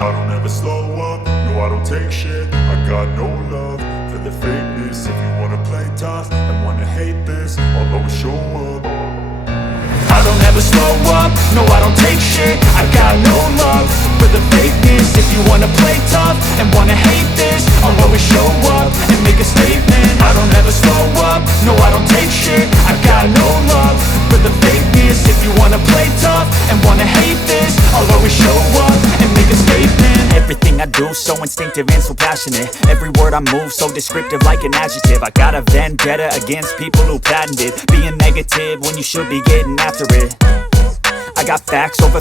I don't ever slow up, no I don't take shit. I got no love for the fakeness. If you wanna play tough and wanna hate this, I'll always show up. I don't ever slow up, no I don't take shit. I got no love for the fakeness. If you wanna play tough and wanna hate this, I'll always show up and make a statement. I don't ever slow up, no I don't take shit. I got no love for the fakeness. If you wanna play tough and wanna hate this, I'll always show up and make a statement. Everything I do so instinctive and so passionate. Every word I move so descriptive like an adjective. I got a vendetta against people who patented being negative when you should be getting after it. I got facts over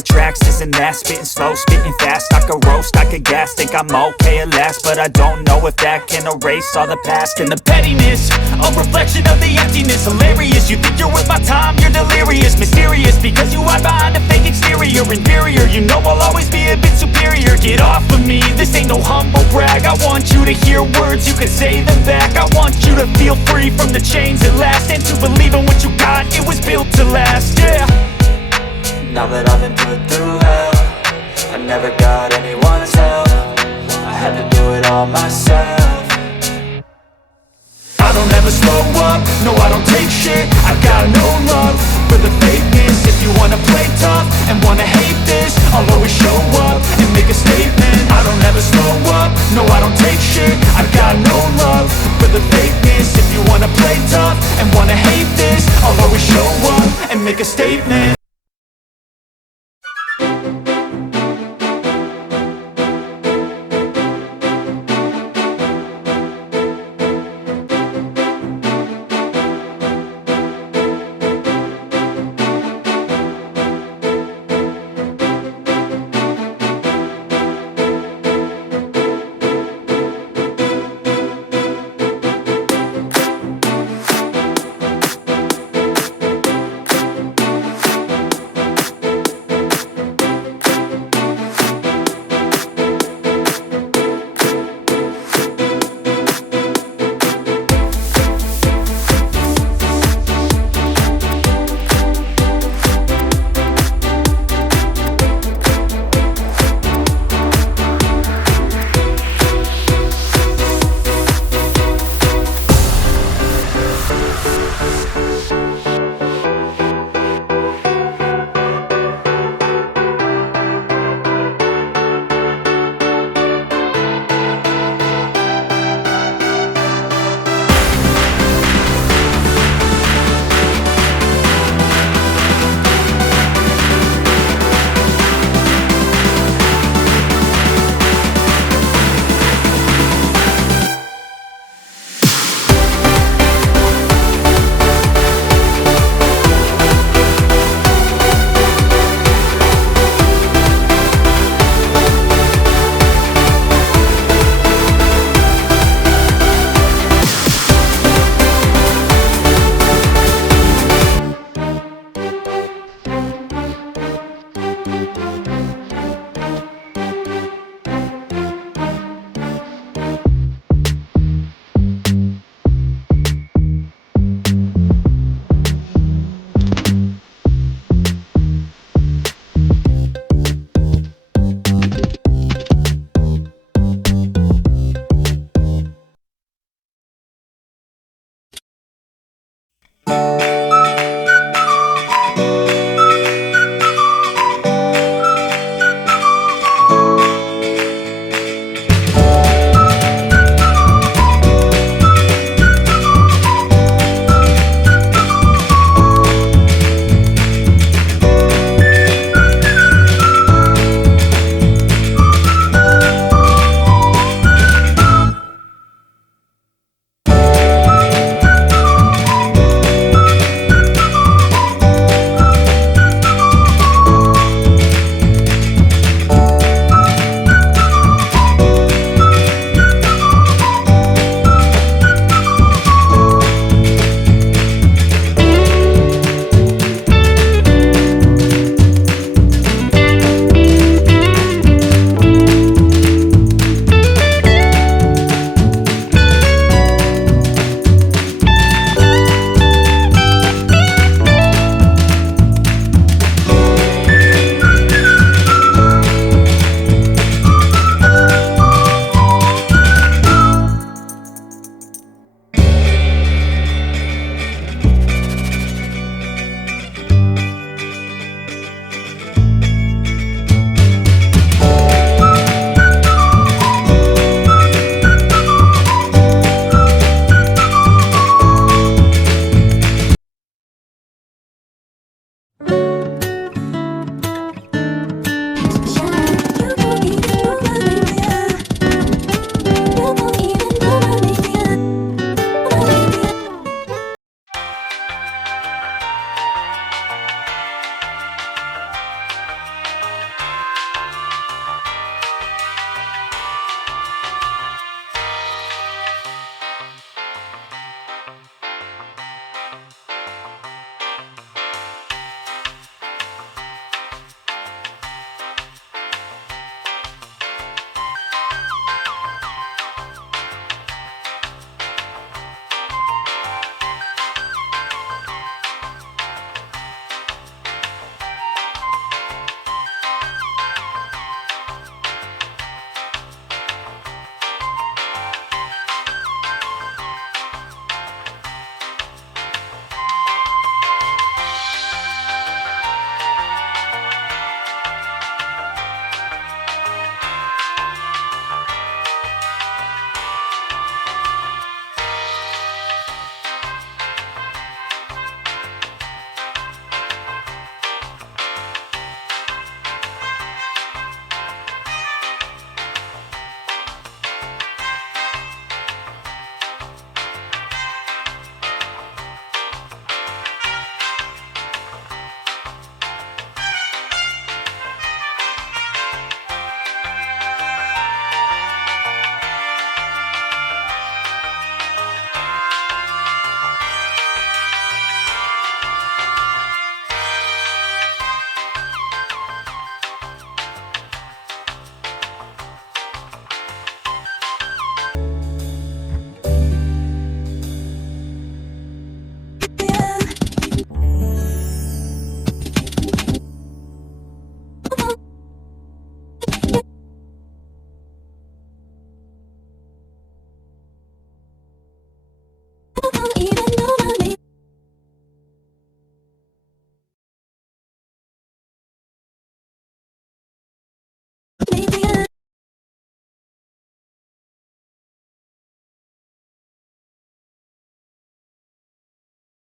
tracks, this and that. Spitting slow, spitting fast, I could roast, I could gas. Think I'm okay at last, but I don't know if that can erase all the past. And the pettiness, a reflection of the emptiness. Hilarious, you think you're worth my time, you're delirious. Mysterious, because you hide behind a fake exterior. Inferior, you know I'll always be a bit superior. Get off of me, this ain't no humble brag. I want you to hear words, you can say them back. I want you to feel free from the chains at last, and to believe in what you got, it was built to last, yeah. Now that I've been put through hell, I never got anyone's help. I had to do it all myself. I don't ever slow up, no I don't take shit. I got no love for the fakeness. If you wanna play tough and wanna hate this, I'll always show up and make a statement. I don't ever slow up, no I don't take shit. I got no love for the fakeness. If you wanna play tough and wanna hate this, I'll always show up and make a statement.